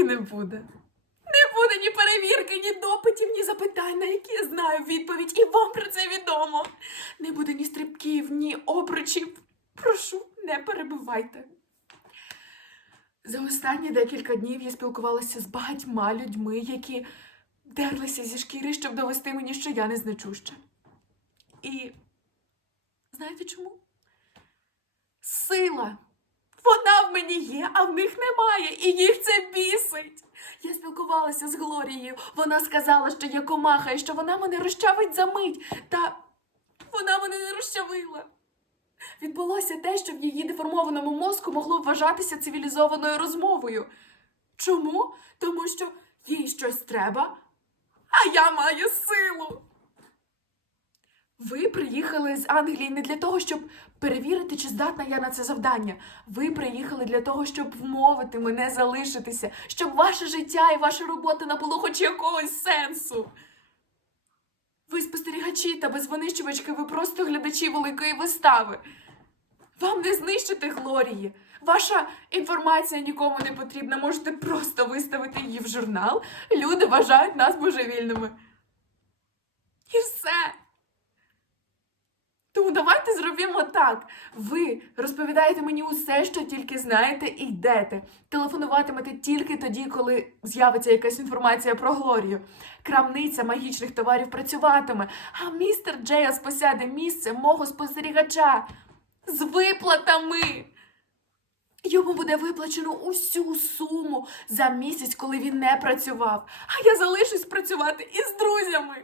перевірки не буде. Не буде ні перевірки, ні допитів, ні запитань, на які я знаю відповідь, і вам про це відомо. Не буде ні стрибків, ні обручів. Прошу, не перебивайте. За останні декілька днів я спілкувалася з багатьма людьми, які дерлися зі шкіри, щоб довести мені, що я не значуща. І знаєте чому? Сила. Мені є, а в них немає, і їх це бісить. Я спілкувалася з Глорією. Вона сказала, що я комаха і що вона мене розчавить за мить. Та вона мене не розчавила. Відбулося те, що в її деформованому мозку могло вважатися цивілізованою розмовою. Чому? Тому що їй щось треба, а я маю силу. Ви приїхали з Англії не для того, щоб перевірити, чи здатна я на це завдання. Ви приїхали для того, щоб вмовити мене залишитися, щоб ваше життя і ваша робота набуло хоч якогось сенсу. Ви спостерігачі та безвинищувачки, ви просто глядачі великої вистави. Вам не знищити Глорії. Ваша інформація нікому не потрібна. Можете просто виставити її в журнал. Люди вважають нас божевільними. І все. Тому давайте зробимо так. Ви розповідаєте мені усе, що тільки знаєте, і йдете. Телефонуватимете тільки тоді, коли з'явиться якась інформація про Глорію. Крамниця магічних товарів працюватиме, а містер Джеяс посяде місце мого спостерігача з виплатами. Йому буде виплачено усю суму за місяць, коли він не працював. А я залишусь працювати із друзями.